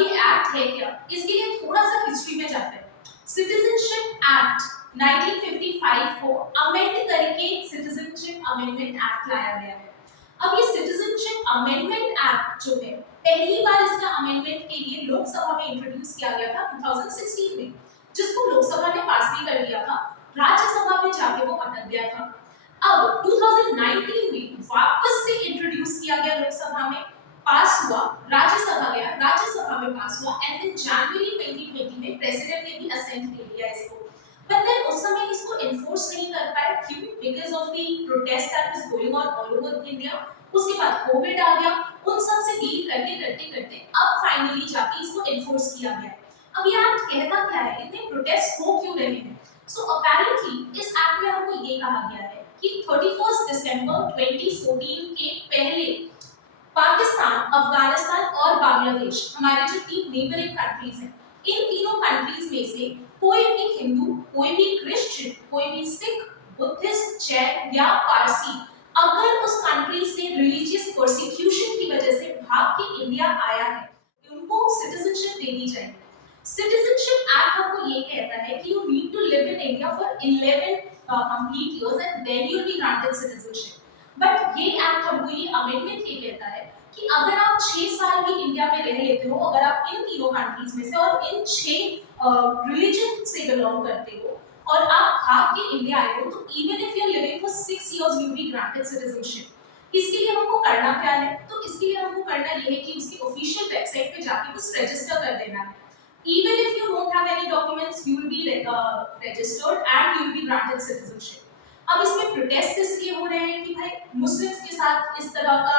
अब ये एक्ट है क्या, इसके लिए थोड़ा सा हिस्ट्री में जाते हैं। सिटीजनशिप एक्ट 1955 को अमेंड करके सिटीजनशिप अमेंडमेंट एक्ट लाया गया है। अब ये सिटीजनशिप अमेंडमेंट एक्ट जो है, पहली बार इसका अमेंडमेंट के लिए लोकसभा में इंट्रोड्यूस किया गया था 2016 में, जिसको लोकसभा ने पास भी कर दिया था, राज्यसभा में जाके वो अटक गया था। अब 2019 में वापस से इंट्रोड्यूस किया गया लोकसभा में, पास हुआ, राज्यसभा गया, राज्यसभा में पास हुआ, एंड इन जनवरी 2020 में प्रेसिडेंट ने भी असेंट दे दिया इसको। बट देन उस समय इसको एनफोर्स नहीं कर पाए, क्यों? Because of the protest that was going on all over India. उसके बाद कोविड आ गया, उन सब से डील करते करते करते अब फाइनली जाके इसको एनफोर्स किया गया। अब ये एक्ट कहता क्या है, इतने प्रोटेस्ट हो क्यों रहे हैं? सो अपेरेंटली इस एक्ट में हमको ये कहा गया है कि 31 दिसंबर 2014 के पहले पाकिस्तान, अफगानिस्तान और बांग्लादेश, हमारे जो 3 नेबरिंग कंट्रीज हैं, इन तीनों कंट्रीज में से कोई भी हिंदू, कोई भी क्रिश्चियन, कोई भी सिख, बुद्धिस्ट, जैन या पारसी अगर उस कंट्री से रिलीजियस परसिक्यूशन की वजह से भाग के इंडिया आया है, उनको सिटीजनशिप दे दी जाएगी। सिटीजनशिप एक्ट हमको ये कहता है कि you need to live in India for 11 complete years and then you will be granted citizenship. But ये एक्ट हमको ये अमेंडमेंट ये कहता है कि अगर आप 6 साल भी इंडिया में रह लेते हो, अगर आप इन तीनों कंट्रीज में से और इन 6 रिलीजन से बिलोंग करते हो और आप भाग के इंडिया आए हो, तो even if you are living for 6 years you will be granted citizenship। इसके लिए हमको करना क्या है? तो इसके लिए हमको करना ये है कि उसकी ऑफिशियल वेबसाइट पे जाके बस रजिस्टर कर देना है। Even if you don't have any documents, you will be registered and you will be granted citizenship. अब इसमें प्रोटेस्ट इसलिए हो रहे हैं कि भाई मुस्लिम्स के साथ इस तरह का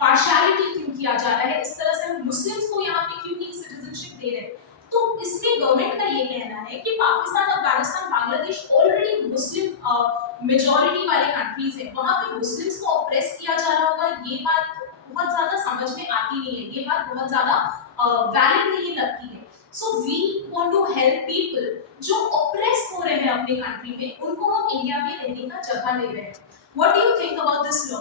पार्शियलिटी क्यों किया जा रहा है, इस तरह से हम मुस्लिम्स को यहाँ पे क्यों नहीं सिटीजनशिप दे रहे हैं। तो इसमें गवर्नमेंट का ये कहना है कि Pakistan, Afghanistan, Bangladesh already Muslim majority वाले कंट्रीज हैं, वहाँ पे मुस्लिम्स को ऑप्रेस किया जा रहा होगा, ये बात बहुत ज्यादा समझ में आती नहीं है, ये बात बहुत ज्यादा वैलिड नहीं लगती है। So we want to help people जो ऑप्रेस हो रहे हैं अपने कंट्री में, उनको हम इंडिया में रहने का जगह दे रहे हैं। What do you think about this law?